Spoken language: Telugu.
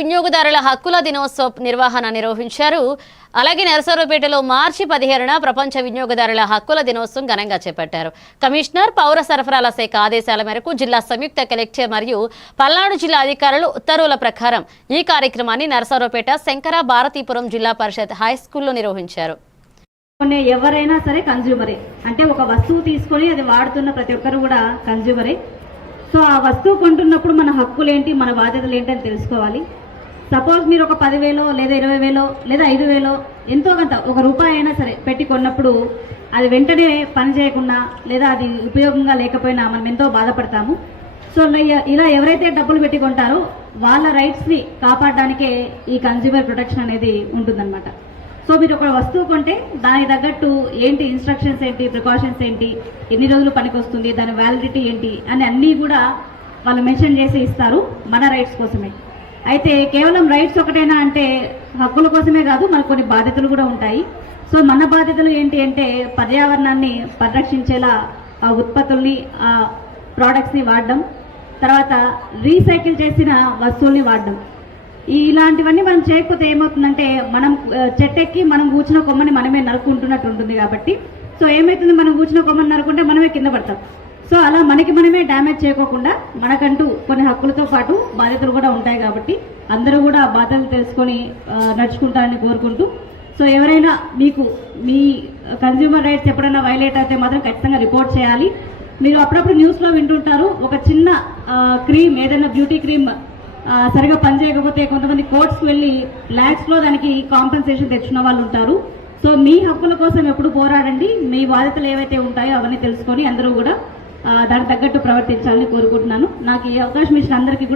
వినియోగదారుల హక్కుల దినోత్సవ నిర్వహణ నిర్వహించారు. అలాగే నరసరావుపేటలో మార్చి 17న ప్రపంచ వినియోగదారుల హక్కుల దినోత్సవం ఘనంగా చేపట్టారు. కమిషనర్ పౌర సరఫరాల శాఖ ఆదేశాల మేరకు జిల్లా సంయుక్త కలెక్టర్ మరియు పల్నాడు జిల్లా అధికారులు ఉత్తర్వుల ప్రకారం ఈ కార్యక్రమాన్ని నరసరావుపేట శంకర భారతీపురం జిల్లా పరిషత్ హై స్కూల్లో నిర్వహించారు. ఎవరైనా సరే కన్జ్యూమరే, అంటే ఒక వస్తువు తీసుకొని అది వాడుతున్న ప్రతి ఒక్కరు కూడా కన్జ్యూమరే. సో ఆ వస్తువు కొంటున్నప్పుడు మన హక్కులు ఏంటి, మన బాధ్యతలు ఏంటి అని తెలుసుకోవాలి. సపోజ్ మీరు ఒక 10,000 లేదా 20,000 లేదా 5,000 ఎంతో కొంత ఒక రూపాయి అయినా సరే పెట్టి కొన్నప్పుడు అది వెంటనే పని చేయకుండా లేదా అది ఉపయోగంగా లేకపోయినా మనం ఎంతో బాధపడతాము. సో ఇలా ఎవరైతే డబ్బులు పెట్టి కొంటారో వాళ్ళ రైట్స్ని కాపాడడానికే ఈ కన్జ్యూమర్ ప్రొటెక్షన్ అనేది ఉంటుందన్నమాట. సో మీరు ఒక వస్తువు కొంటే దానికి తగ్గట్టు ఏంటి ఇన్స్ట్రక్షన్స్ ఏంటి, ప్రికాషన్స్ ఏంటి, ఎన్ని రోజులు పనికి వస్తుంది, దాని వ్యాలిడిటీ ఏంటి అని అన్నీ కూడా వాళ్ళు మెన్షన్ చేసి ఇస్తారు మన రైట్స్ కోసమే. అయితే కేవలం రైట్స్ ఒకటేనా అంటే హక్కుల కోసమే కాదు, మనకు కొన్ని బాధ్యతలు కూడా ఉంటాయి. సో మన బాధ్యతలు ఏంటి అంటే పర్యావరణాన్ని పరిరక్షించేలా ఆ ఉత్పత్తుల్ని, ఆ ప్రోడక్ట్స్ని వాడడం, తర్వాత రీసైకిల్ చేసిన వస్తువుల్ని వాడడం. ఇలాంటివన్నీ మనం చేయకపోతే ఏమవుతుందంటే మనం చెట్టెక్కి మనం కూర్చున్న కొమ్మని మనమే నరుకుంటున్నట్టు ఉంటుంది. కాబట్టి సో ఏమవుతుంది, మనం కూర్చున్న కొమ్మని నరుకుంటే మనమే కింద పడతాం. సో అలా మనకి మనమే డ్యామేజ్ చేయకోకుండా మనకంటూ కొన్ని హక్కులతో పాటు బాధ్యతలు కూడా ఉంటాయి. కాబట్టి అందరూ కూడా బాధ్యతలు తెలుసుకొని నడుచుకుంటారని కోరుకుంటూ, సో ఎవరైనా మీకు మీ కన్జ్యూమర్ రైట్స్ ఎప్పుడైనా వైలేట్ అయితే మాత్రం ఖచ్చితంగా రిపోర్ట్ చేయాలి. మీరు అప్పుడప్పుడు న్యూస్లో వింటుంటారు, ఒక చిన్న క్రీమ్, ఏదైనా బ్యూటీ క్రీమ్ సరిగా పనిచేయకపోతే కొంతమంది కోర్ట్స్కి వెళ్ళి ల్యాక్స్లో దానికి కాంపెన్సేషన్ తెచ్చుకున్న వాళ్ళు ఉంటారు. సో మీ హక్కుల కోసం ఎప్పుడు పోరాడండి. మీ బాధ్యతలు ఏవైతే ఉంటాయో అవన్నీ తెలుసుకొని అందరూ కూడా దానికి తగ్గట్టు ప్రవర్తించాలని కోరుకుంటున్నాను. నాకు ఈ అవకాశం ఇచ్చిన అందరికీ